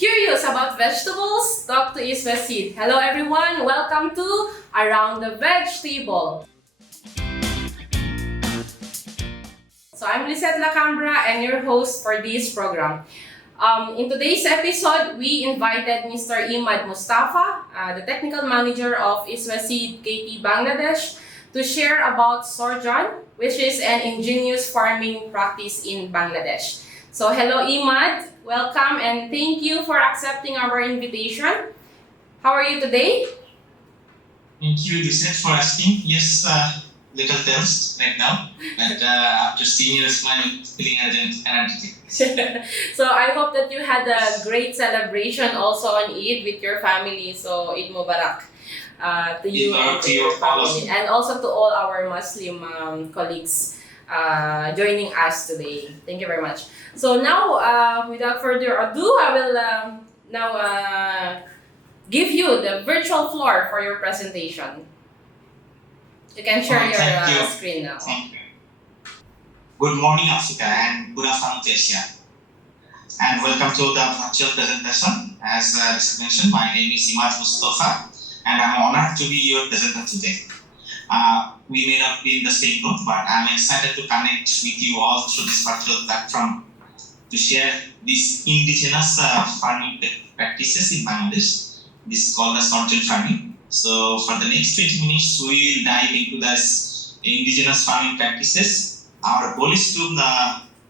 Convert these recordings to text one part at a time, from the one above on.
Curious about vegetables? Talk to East-WestSeed. Hello everyone, welcome to Around the VegTable. So I'm Lisette Lacambra and your host for this program. In today's episode, we invited Mr. Imad Mustafa, the technical manager of East-WestSeed KT Bangladesh, to share about Sorjon, which is an ingenious farming practice in Bangladesh. So hello Imad, welcome and thank you for accepting our invitation. How are you today? Thank you, Lisette, for asking. Yes, little tense right now, but after seeing your smile, feeling energetic. So I hope that you had a great celebration also on Eid with your family. So Eid Mubarak to you and to your family, and also to all our Muslim colleagues joining us today. Thank you very much. So now, without further ado, I will now give you the virtual floor for your presentation. You can share your screen now. Thank you. Good morning, Africa, and good afternoon, Asia. And welcome to the virtual presentation. As Lisette mentioned, my name is Imad Mustafa, and I'm honored to be your presenter today. We may not be in the same room, but I'm excited to connect with you all through this virtual platform to share these indigenous farming practices in Bangladesh. This is called the Sorjon farming. So for the next 20 minutes, we will dive into this indigenous farming practices. Our goal is to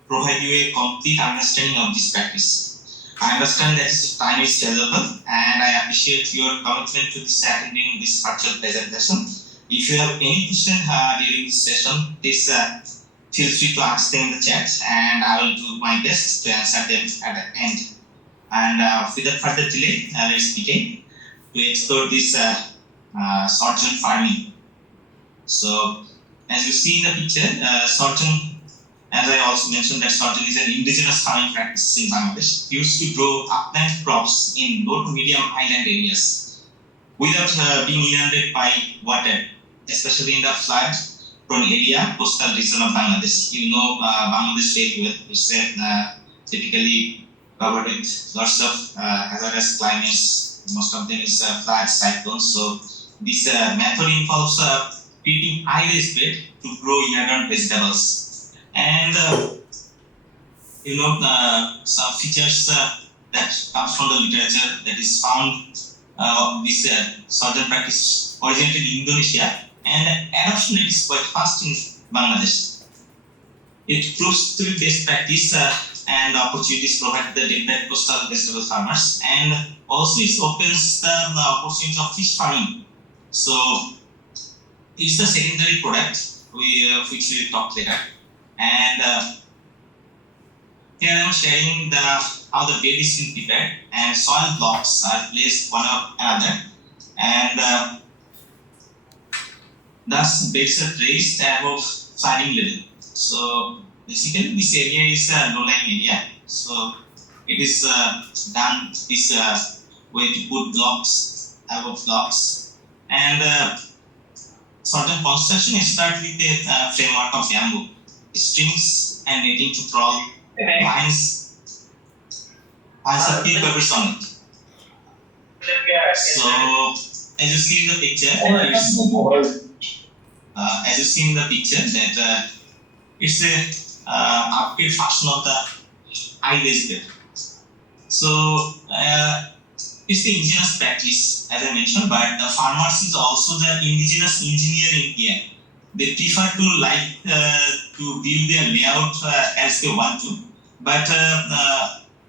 provide you a complete understanding of this practice. I understand that time is valuable, and I appreciate your commitment to attending this virtual presentation. If you have any question during this session, please feel free to ask them in the chat, and I will do my best to answer them at the end. And without further delay, let's begin to explore this Sorjon farming. So, as you see in the picture, Sorjon, as I also mentioned, that Sorjon is an indigenous farming practice in Bangladesh. Used to grow upland crops in low to medium highland areas without being inundated by water, especially in the flood-prone area, coastal region of Bangladesh. You know Bangladesh very well. It's typically covered with lots of hazardous climates. Most of them is flood cyclones. So this method involves creating high-raised bed to grow year-round vegetables. And some features that comes from the literature that is found this Sorjon practice originated in Indonesia, and adoption rate is quite fast in Bangladesh. It proves to be best practice and opportunities provided the different coastal vegetable farmers, and also it opens the opportunity of fish farming. So it's a secondary product which we will talk later. And here I am sharing how the bed is being prepared, and soil blocks are placed one on another, and thus beds are raised above farming level. So basically this area is a low-lying area. So it is done this way to put blocks above blocks, and Sorjon construction is started with a framework of bamboo, strings and netting to crawl vines are keep papers on it. So as you see in the picture, that it's a upgrade fashion of the high-raised bed. So it's the indigenous practice, as I mentioned, but the farmers is also the indigenous engineering here. They prefer to build their layout as they want to, but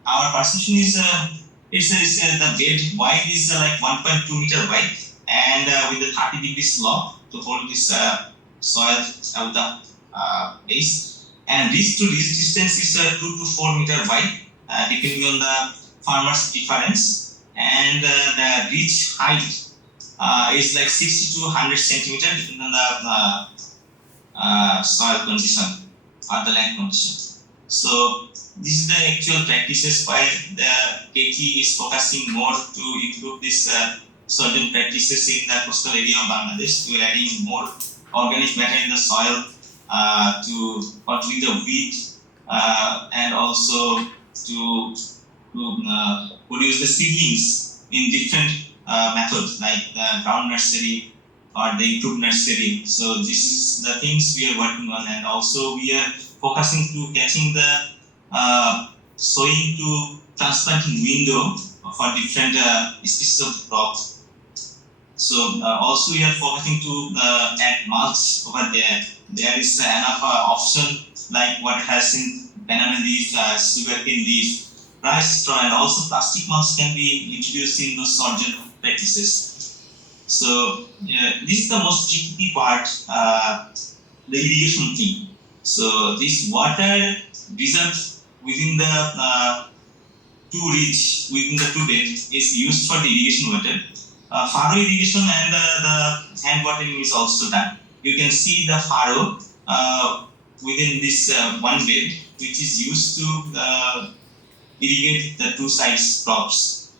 our perception is the bed wide is like 1.2 meter wide, and with the 30 degrees slope to hold this soil at the base, and reach to this distance is 2 to 4 meter wide, depending on the farmer's preference, and the reach height is like 60 to 100 centimeter depending on the soil condition or the land condition. So this is the actual practices where the KT is focusing more to improve this Sorjon practices in the coastal area of Bangladesh, to adding more organic matter in the soil to control the weed, and also to produce the seedlings in different methods like the ground nursery or the improved nursery. So this is the things we are working on, and also we are focusing to catching the sowing to transplanting window for different species of crops. So also we are focusing to add mulch over there. There is enough option like what has in banana leaf, sugarcane leaf, rice straw, and also plastic mulch can be introduced in those Sorjon practices. So this is the most tricky part, the irrigation thing. So this water reserved within the two ridge, within the two beds is used for the irrigation water. Furrow irrigation and the hand watering is also done. You can see the furrow within this one bed, which is used to irrigate the two sides crops.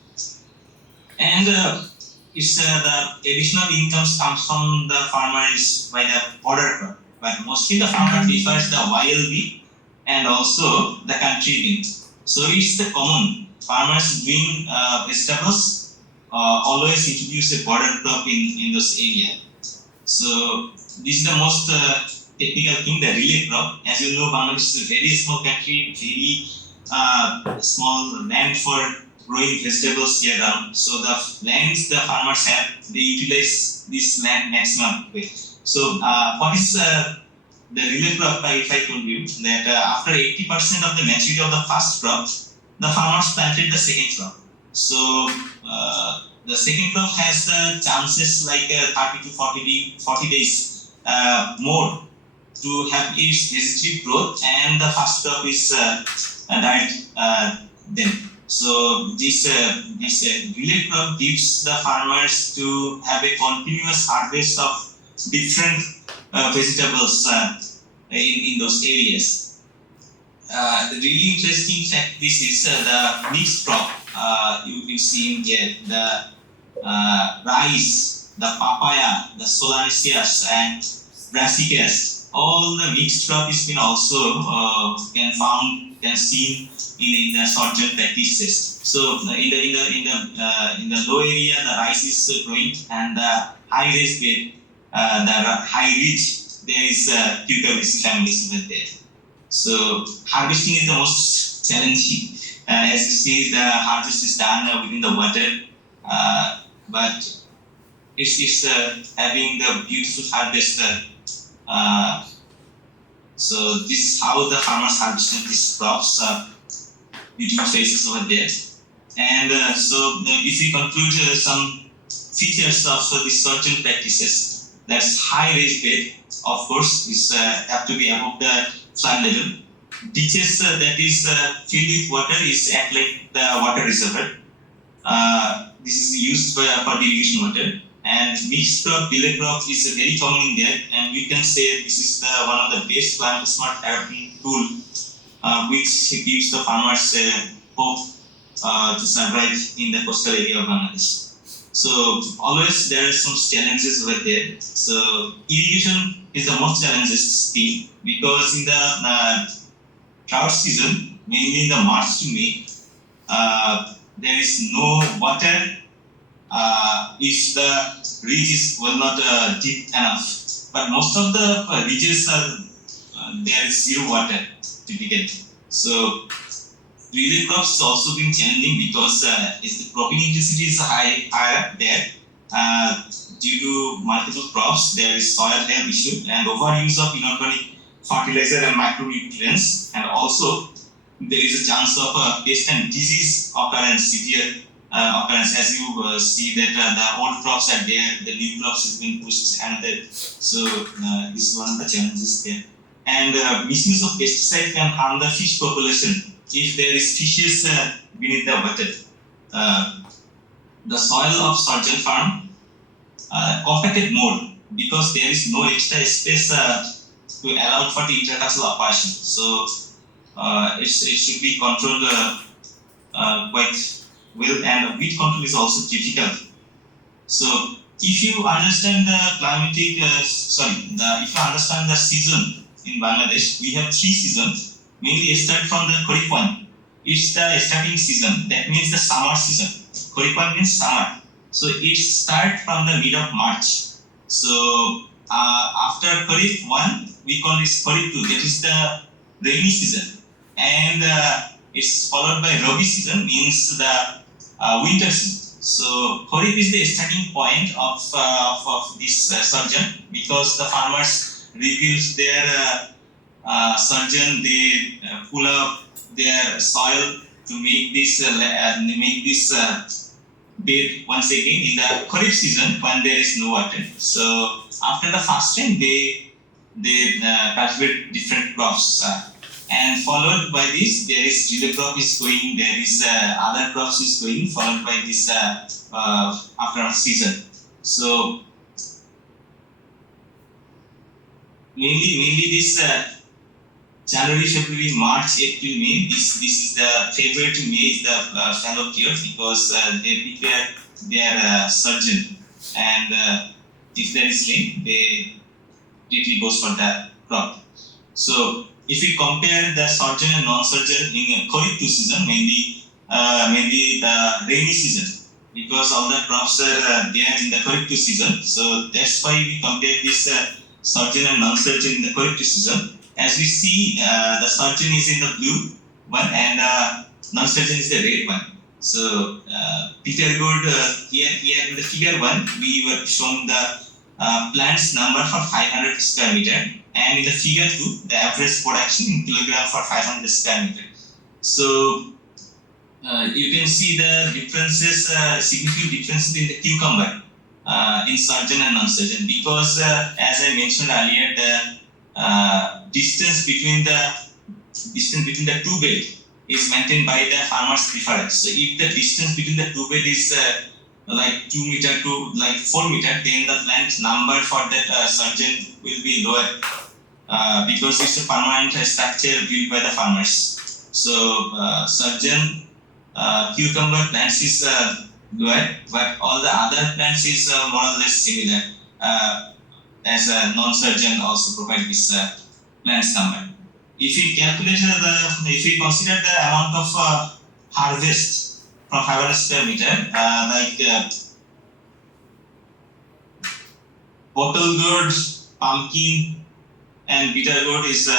And it's the additional incomes comes from the farmers by the border crop, but mostly the farmer prefers the YLB and also the country bean. So it's the common farmers doing vegetables always introduce a border crop in those areas. So this is the most technical thing, the relay crop. As you know, Bangladesh is a very small country, very small land for growing vegetables year round. So the lands the farmers have, they utilize this land maximum way. So what is the relay crop? If I told you that after 80% of the maturity of the first crop, the farmers planted the second crop. So the second crop has the chances like 30 to 40 days more to have its vegetative growth, and the first crop is died then. So this relay crop gives the farmers to have a continuous harvest of different vegetables in those areas. The really interesting fact this is the mixed crop. You will see in here the rice, the papaya, the solanaceas, and brassicas. All the mixed crop is been also can seen in the Sorjon practices. So in the low area the rice is growing, and the high raised bed, the high ridge, there is cucurbitaceae families over there. So harvesting is the most challenging. As you see, the harvest is done within the water, but it's having the beautiful harvest. So this is how the farmers harvested these crops, beautiful faces over there. And so if we conclude some features of these Sorjon practices, that's high raised bed, of course, is have to be above the flood level. Ditches that is filled with water is act like the water reservoir. This is used for the irrigation water. And mixed crop, relay crop is very common in there, and we can say this is one of the best plant smart therapy tool, which gives the farmers hope to survive in the coastal area of Bangladesh. So always there are some challenges over there. So irrigation is the most challenges thing, because in the drought season, mainly in the March to May, there is no water if the ridge is not deep enough. But most of the ridges there is zero water typically. So relay crops is also been challenging because the cropping intensity is higher there. Due to multiple crops, there is soil health issue and overuse of inorganic fertilizer and micronutrients, and also there is a chance of pest and disease occurrence, severe occurrence. As you see that the old crops are there, the new crops has been pushed another. So this is one of the challenges there. And misuse of pesticide can harm the fish population if there is fishes beneath the water. The soil of Sorjon farm compacted more because there is no extra space to allow for the intercultural operation. So it should be controlled quite well, and weed control is also difficult. So if you understand the climatic, if you understand the season in Bangladesh, we have 3 seasons. Mainly start from the Kharif one. it's the starting season. That means the summer season. Kharif 1 means summer. So it starts from the mid of March. So after Kharif 1, we call this Kharif 2. That is the rainy season. And it's followed by Rabi season, means the winter season. So Kharif is the starting point of this Sorjon, because the farmers reduce their Sorjon, they pull up their soil to make this bed once again in the Kharif season when there is no water. So after the fasting, they cultivate different crops. And followed by this, there is relay crop is going, there is other crops is going, followed by this after season. So mainly this January, February, March, April, May. This is the February to May is the fallow period, because they prepare their Sorjon, and if there is rain, they directly goes for the crop. So if we compare the Sorjon and non Sorjon in Kharif 2 season, mainly the rainy season, because all the crops are there in the Kharif 2 season. So that's why we compare this Sorjon and non Sorjon in the Kharif 2 season. As we see, the Sorjon is in the blue one, and non Sorjon is the red one. So Peter Good here in the figure 1, we were shown the plants number for 500 square meter. And in the figure 2, the average production in kilogram for 500 square meter. So you can see the differences, significant differences in the cucumber in Sorjon and non Sorjon, because as I mentioned earlier, the distance between the two bed is maintained by the farmer's preference. So if the distance between the two bed is like 2 meter to like 4 meter, then the plant number for that Sorjon will be lower, because it's a permanent structure built by the farmers. So Sorjon cucumber plants is lower, but all the other plants is more or less similar, as a non Sorjon also provide this plants number. If we consider the amount of harvest from 500 square meter, bottle gourd, pumpkin, and bitter gourd is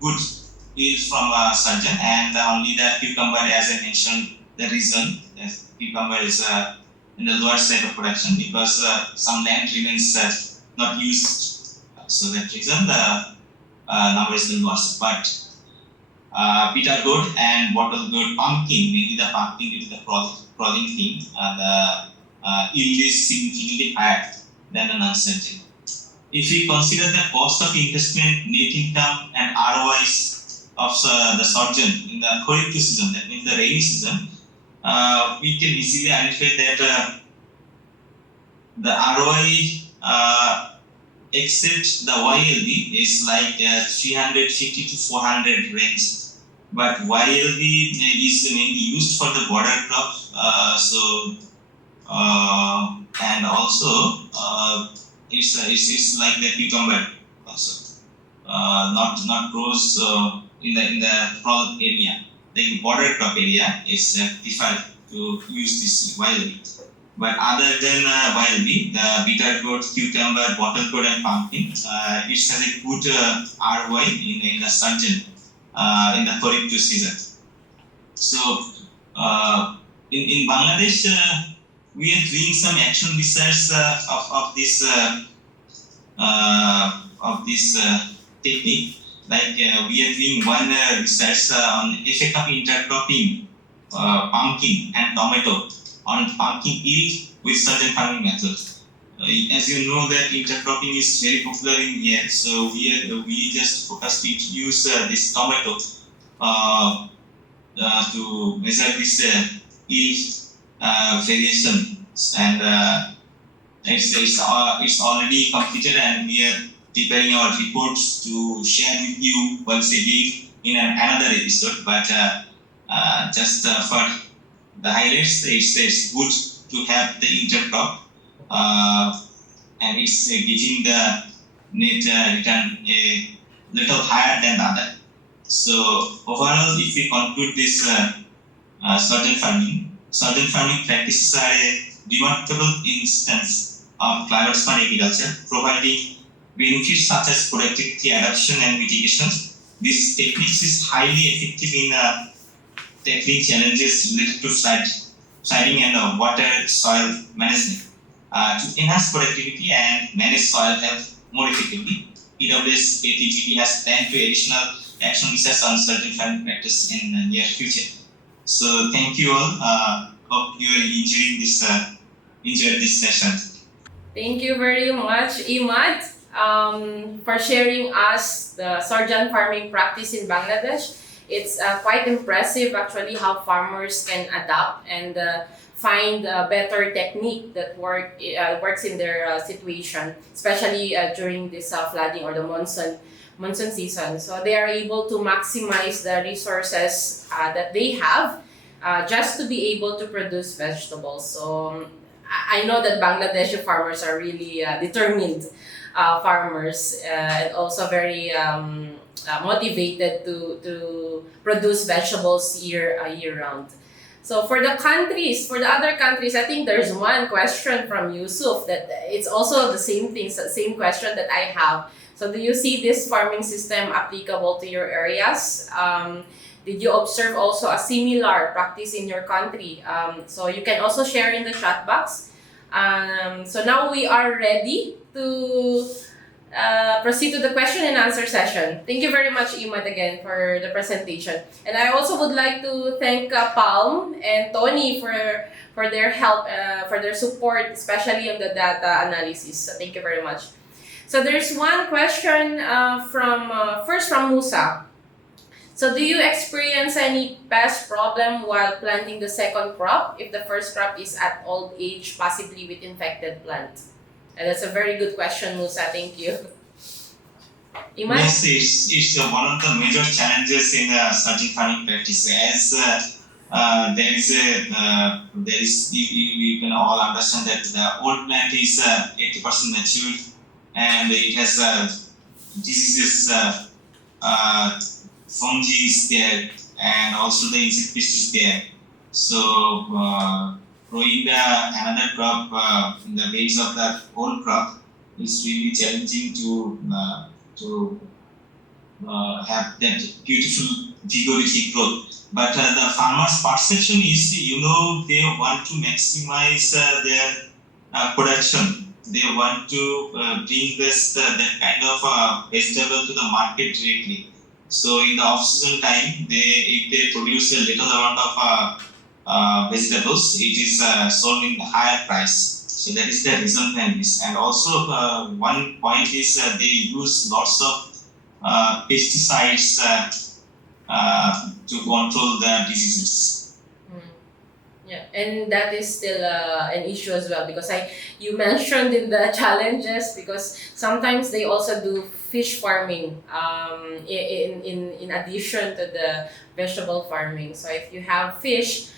good yield from Sorjon, and only the cucumber, as I mentioned, the reason that cucumber is in the lower side of production, because some land remains not used. So that reason the number is the lowest. But bitter gourd and bottle gourd, pumpkin, mainly the pumpkin due to the crawling thing, the yield is significantly higher than the non Sorjon. If we consider the cost of investment, net income, and ROIs of the Sorjon in the Kharif 2 season, that means the rainy season, we can easily identify that the ROI except the YLD is like 350 to 400 range, but YLD is mainly used for the border crop. And also it's like the cucumber also, not grows in the crop area. The border crop area is preferred to use this YLD. But other than YLD, the bitter gourd, cucumber, bottle gourd, and pumpkin, it has a good ROI in the Sorjon in the Kharif 2 season. So in Bangladesh, we are doing some action research of this technique. Like we are doing one research on effect of intercropping pumpkin and tomato on pumpkin yield with certain farming methods. As you know that intercropping is very popular in here, so we just focus to use this tomato to measure this yield variation, and it's already completed, and we are preparing our reports to share with you once again in another episode. But just for the highlights, it's good to have the intercrop, and it's giving the net return a little higher than the other. So overall, if we conclude this Sorjon farming practices are a remarkable instance of climate smart agriculture, providing benefits such as productivity, adaptation, and mitigation. This technique is highly effective in tackling challenges related to flooding and water soil management. To enhance productivity and manage soil health more effectively, EWS-ATGP has planned to additional action research on certain farming practice in the near future. So thank you all. Hope you are enjoyed this session. Thank you very much, Imad, for sharing us the Sorjan farming practice in Bangladesh. It's quite impressive actually how farmers can adapt and find a better technique that works in their situation, especially during this flooding or the monsoon season. So they are able to maximize the resources that they have just to be able to produce vegetables. So I know that Bangladeshi farmers are really determined farmers and also very motivated to produce vegetables year round. So for the other countries, I think there's one question from Yusuf that it's also the same thing, same question that I have. So do you see this farming system applicable to your areas? Did you observe also a similar practice in your country? So you can also share in the chat box. So now we are ready to proceed to the question and answer session. Thank you very much, Imad, again for the presentation. And I also would like to thank Palm and Tony for their help, for their support, especially on the data analysis. So thank you very much. So there's one question first from Musa. So do you experience any pest problem while planting the second crop if the first crop is at old age, possibly with infected plant? And that's a very good question, Musa. Thank you. Iman? Yes, it's one of the major challenges in Sorjon farming practice. As you can all understand that the old plant is 80% mature and it has diseases, fungi is there, and also the insect pest is there. So growing another crop in the base of that old crop is really challenging to have that beautiful vigorous growth. But the farmer's perception is, they want to maximize their production. They want to bring that kind of vegetable to the market directly. So in the off-season time, if they produce a little amount of vegetables, it is sold in higher price. So that is the reason behind this. And also one point is they use lots of pesticides to control the diseases. Yeah, and that is still an issue as well because you mentioned in the challenges because sometimes they also do fish farming in addition to the vegetable farming. So if you have fish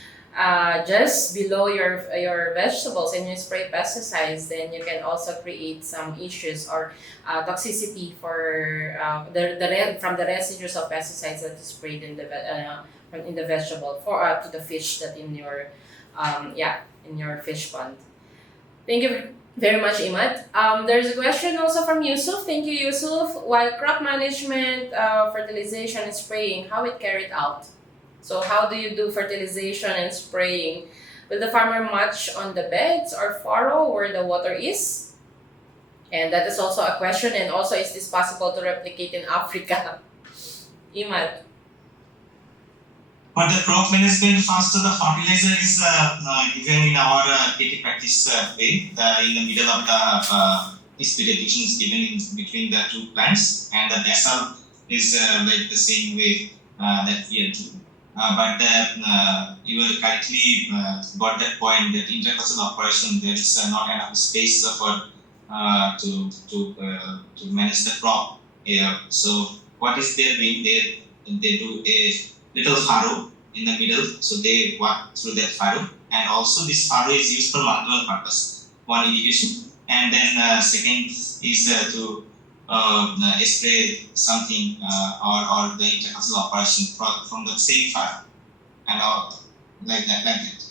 just below your vegetables and you spray pesticides, then you can also create some issues or toxicity for from the residues of pesticides that is sprayed in the vegetable to the fish that in your fish pond. Thank you very much, Imad. There's a question also from Yusuf. Thank you, Yusuf. While crop management, fertilization and spraying, how it carried out? So how do you do fertilization and spraying? Will the farmer mulch on the beds or furrow where the water is? And that is also a question. And also, is this possible to replicate in Africa? Imad. For the crop management, first the fertilizer is given in our KT practice way. In the middle of the split addition is given in between the two plants, and the basal is like the same way that we are doing. But you will correctly got that point that in intercultural operation there is not enough space for to manage the crop here. So what is they doing? They do a little furrow in the middle, so they walk through that furrow, and also this furrow is used for multiple purpose. One, irrigation, and then second is to spray something or the intercultural operation from the same farm and all like that.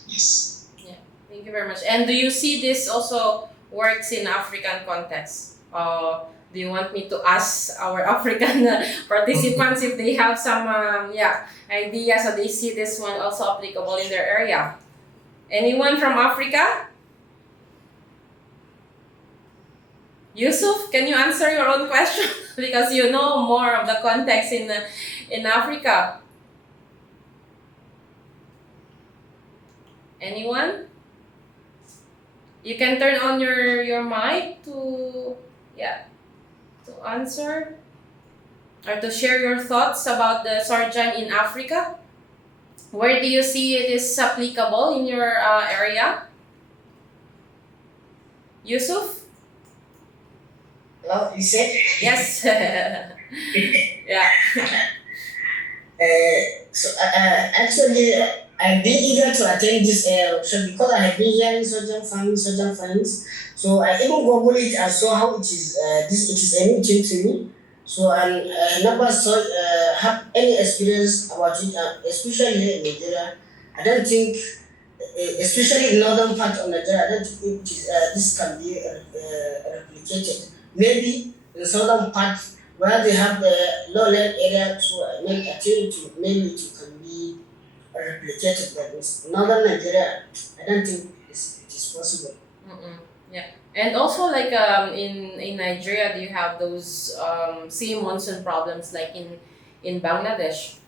Yes. Yeah, thank you very much. And do you see this also works in African context? Do you want me to ask our African participants if they have some ideas or they see this one also applicable in their area? Anyone from Africa? Yusuf, can you answer your own question? Because you know more of the context in Africa. Anyone? You can turn on your mic to answer or to share your thoughts about the Sorjan in Africa. Where do you see it is applicable in your area? Yusuf? Hello, you said? Yes. Yeah. Actually, I've been eager to attend this workshop because I have been hearing Sorjan farming. So I even Google it and saw how it is. It is a new thing to me. So I never have any experience about it, especially here in Nigeria. I don't think, especially in northern part of Nigeria, I don't think it is, this can be replicated. Maybe in southern part where they have the lowland area, so I think maybe it can be replicated. But in northern Nigeria, I don't think it is possible. Yeah, and also like in Nigeria, do you have those same monsoon problems like in Bangladesh?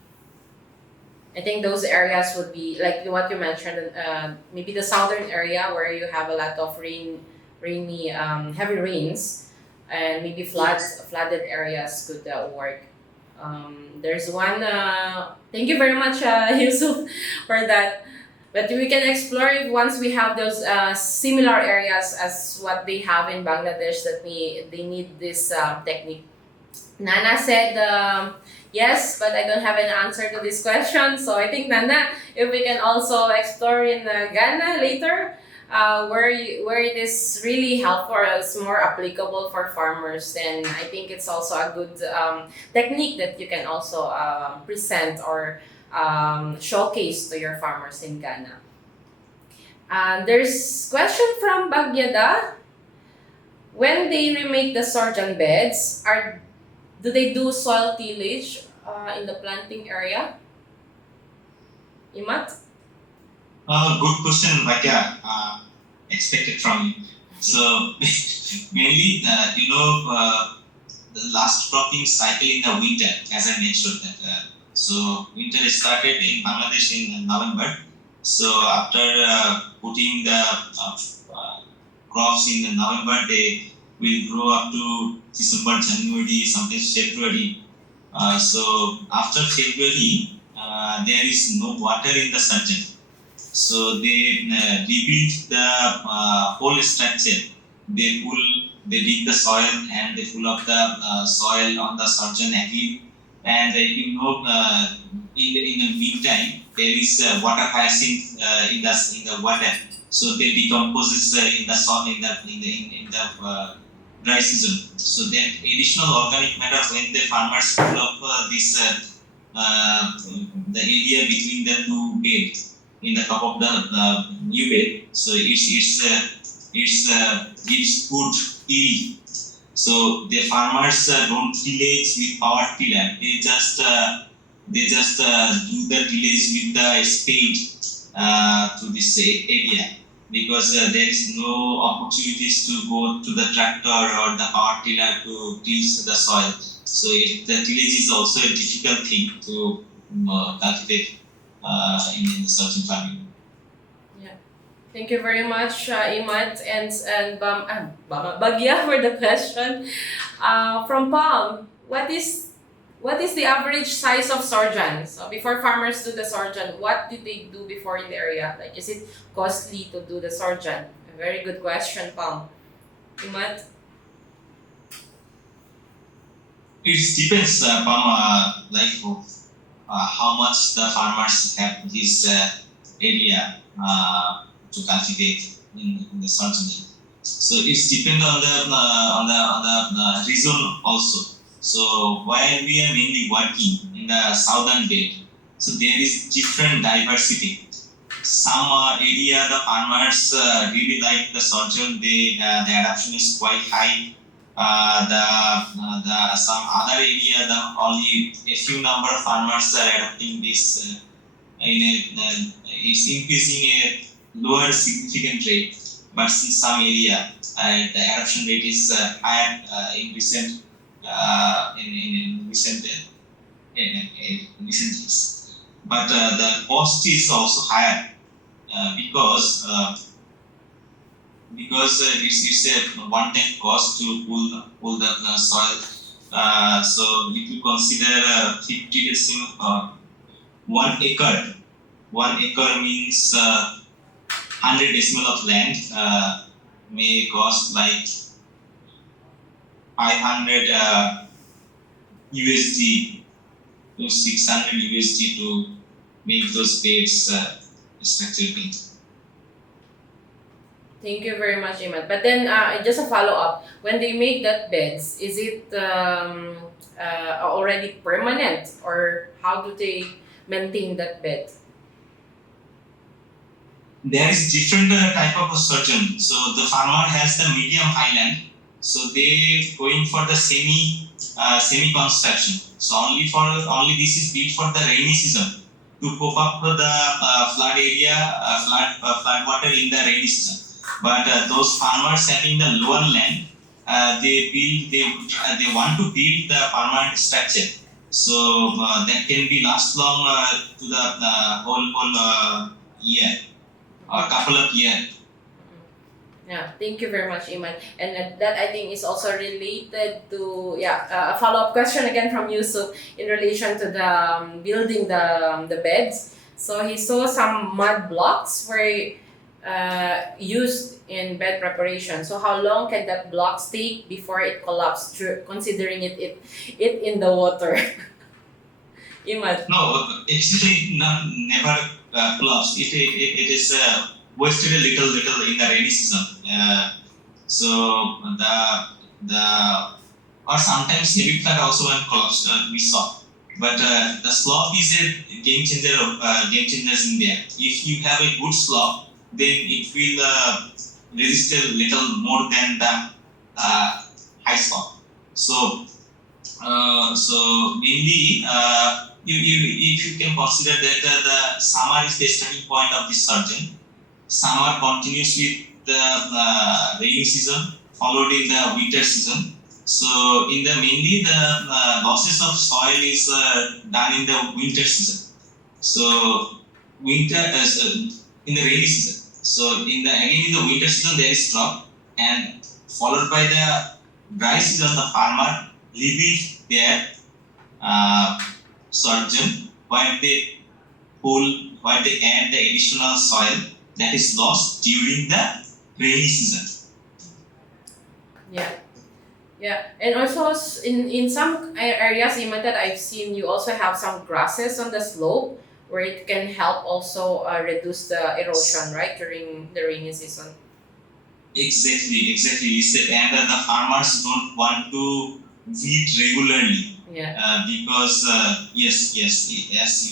I think those areas would be like what you mentioned, maybe the southern area where you have a lot of rainy, heavy rains, and maybe flooded areas could work. There's one. Thank you very much, Yusuf, for that. But we can explore it once we have those similar areas as what they have in Bangladesh that they need this technique. Nana said yes, but I don't have an answer to this question. So I think Nana, if we can also explore in Ghana later, where it is really helpful or is more applicable for farmers, then I think it's also a good technique that you can also present or showcase to your farmers in Ghana. There's question from Bagyada. When they remake the Sorjan beds, do they do soil tillage in the planting area? Imat? Good question, Bhatia. Expected from you. So mainly, the last cropping cycle in the winter, as I mentioned that. So winter started in Bangladesh in November. So after putting the crops in November, they will grow up to December, January, sometimes February. So after February, there is no water in the surgeon. So they rebuild the whole structure. They dig the soil and they pull up the soil on the surgeon again. And in the meantime, there is water hyacinth in the water, so they decomposes in the soil in the dry season. So then additional organic matter when the farmers pull up the area between the two beds in the top of the new bed. So it's gives good yield. So the farmers don't tillage with power tiller. They just do the tillage with the spade to this area, because there is no opportunities to go to the tractor or the power tiller to till the soil. So the tillage is also a difficult thing to cultivate in certain farming. Thank you very much, Imat and Bagya for the question. From Palm, what is the average size of Sorjan? So before farmers do the Sorjan, what did they do before in the area? Like, is it costly to do the Sorjan? A very good question, Palm. Imat? It depends upon how much the farmers have this area to cultivate in the Sorjan. So it's depend on the region also. So while we are mainly working in the southern belt, so there is different diversity. Some area the farmers really like the sorghum. The adoption is quite high. The some other area the only a few number of farmers are adopting this it's increasing a lower significant rate, but in some area the adoption rate is higher in recent in recent recent years. But the cost is also higher because it's a one-time cost to pull the soil. So if you consider 50 decimal 1 acre, 1 acre means 100 decimal of land may cost like 500 USD to 600 USD to make those beds structurally. Thank you very much, Imad. But then, just a follow-up. When they make that beds, is it already permanent, or how do they maintain that bed? There is different type of sorghum. So the farmer has the medium highland. So they going for the semi construction. So only this is built for the rainy season to cope up with the flood area, flood water in the rainy season. But those farmers having the lower land, they want to build the permanent structure. So that can be last long to the whole year or couple of years. Yeah, thank you very much, Iman. And that I think is also related to a follow-up question again from Yusuf in relation to the building the beds. So he saw some mud blocks were used in bed preparation. So how long can that block take before it collapses? Considering it in the water. Iman. No, actually never collapse. It is wasted a little in the rainy season. So the or sometimes heavy flood also when collapse we saw. But the slope is a game changers in there. If you have a good slope, then it will resist a little more than the high slope. So mainly if you can consider that the summer is the starting point of this sorghum. Summer continues with the rainy season, followed in the winter season. So in the mainly the losses of soil is done in the winter season. So winter in the rainy season. So in the winter season there is drop, and followed by the dry season the farmer rebuild their sorghum while they add the additional soil that is lost during the rainy season. Yeah, and also in some areas, Iman, that I've seen, you also have some grasses on the slope where it can help also reduce the erosion, right, during the rainy season. Exactly. And the farmers don't want to weed regularly. Yeah. Because yes, as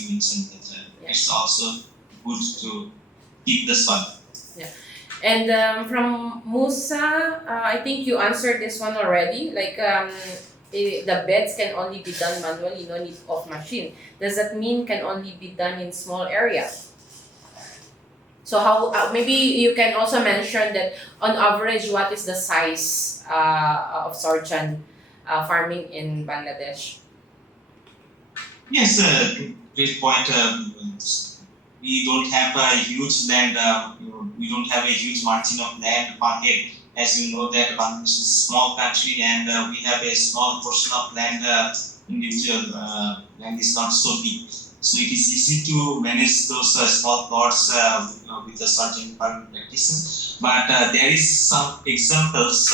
you mentioned, that it's also good to keep the soil. Yeah. And from Musa, I think you answered this one already. Like the beds can only be done manually, no need of machine. Does that mean can only be done in small areas? So how maybe you can also mention that on average, what is the size of sorghum farming in Bangladesh? Yes, great point. We don't have a huge land. We don't have a huge margin of land market. As you know that Bangladesh is a small country, and we have a small portion of land. Individual land is not so big, so it is easy to manage those small plots with the sorghum farming practices. But there is some examples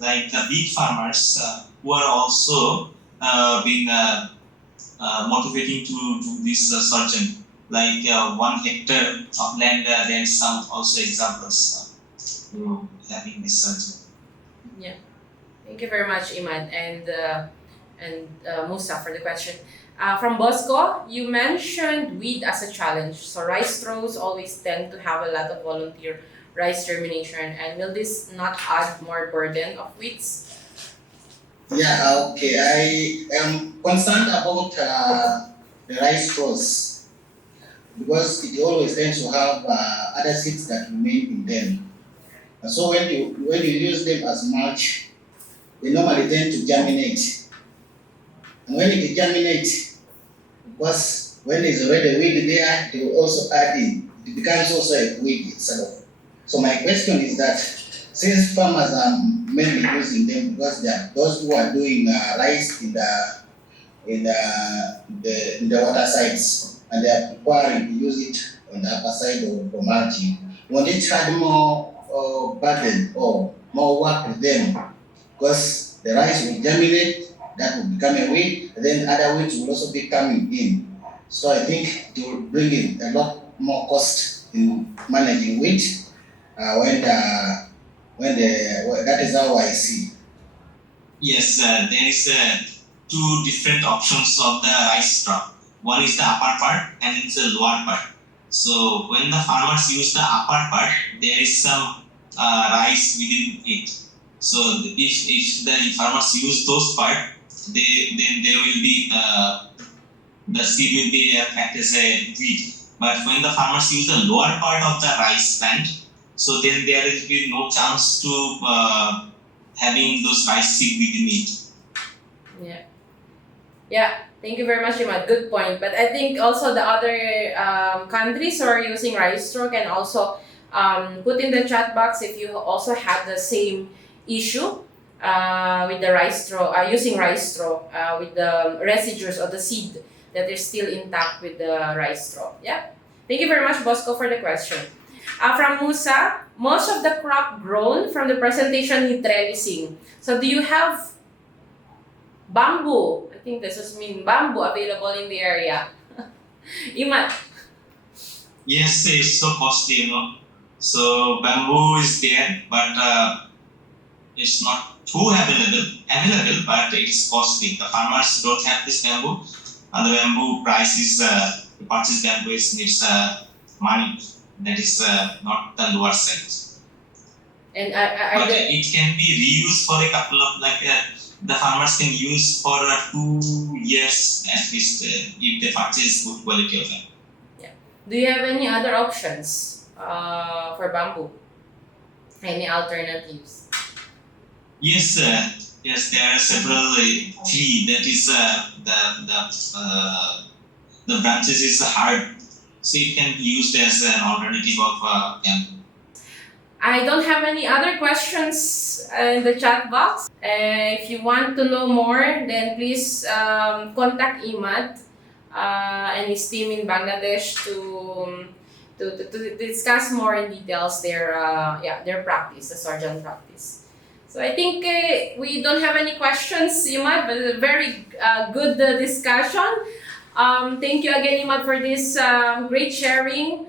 like the big farmers who are also being motivating to do this sorghum. Like 1 hectare of land, there is some also examples having this surgery. Yeah. Thank you very much, Imad and Musa for the question. From Bosco, you mentioned weed as a challenge. So rice straws always tend to have a lot of volunteer rice germination, and will this not add more burden of weeds? Yeah, okay. I am concerned about the rice straws because it always tends to have other seeds that remain in them. And so when you use them as mulch, they normally tend to germinate. And when it germinates, because when there's already weed there, they will also add in. It becomes also a weed itself. So my question is that since farmers are mainly using them because they are those who are doing rice in the water sites and they are requiring to use it on the upper side of the margin, won't it add more burden or more work with them? Because the rice will germinate, that will become a weed, and then other weeds will also be coming in. So I think it will bring in a lot more cost in managing wheat that is how I see. Yes, there is two different options of the rice straw. One is the upper part and it's the lower part. So when the farmers use the upper part, there is some rice within it. So if the farmers use those part, then there will be the seed will be act as a weed. But when the farmers use the lower part of the rice plant, so then there will be no chance to having those rice seed within it. Yeah. Yeah. Thank you very much, Imad. Good point. But I think also the other countries who are using rice straw can also put in the chat box if you also have the same issue with the rice straw, using rice straw with the residues of the seed that is still intact with the rice straw. Yeah. Thank you very much, Bosco, for the question. From Musa, most of the crop grown from the presentation need trellising. So do you have bamboo? I think this is mean bamboo available in the area. Imad. Yes, it's so costly, So bamboo is there, but it's not too available, but it's costly. The farmers don't have this bamboo, and the bamboo price is to purchase bamboo needs money. That is not the lower side. And but it can be reused for a couple of the farmers can use for 2 years at least if they purchase good quality of them. Yeah. Do you have any other options for bamboo? Any alternatives? Yes, there are several tree that is the branches is hard, so it can be used as an alternative of bamboo. I don't have any other questions in the chat box. If you want to know more, then please contact Imad and his team in Bangladesh to discuss more in details their practice, the Sorjon practice. So I think we don't have any questions, Imad, but a very good discussion. Thank you again, Imad, for this great sharing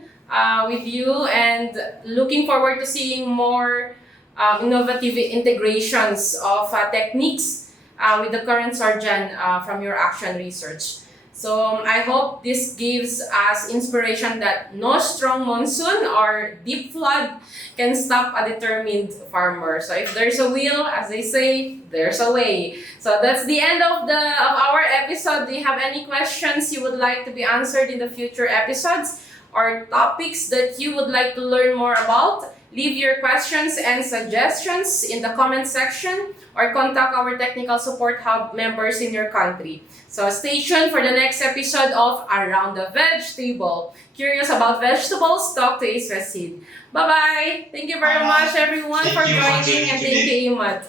with you, and looking forward to seeing more innovative integrations of techniques with the current Sorjon from your action research. So I hope this gives us inspiration that no strong monsoon or deep flood can stop a determined farmer. So if there's a will, as they say, there's a way. So that's the end of our episode. Do you have any questions you would like to be answered in the future episodes, or topics that you would like to learn more about? Leave your questions and suggestions in the comment section or contact our technical support hub members in your country. So stay tuned for the next episode of Around the VegTable. Curious about vegetables? Talk to East-WestSeed. Bye-bye! Thank you very much, everyone, for joining, and thank you, Imad.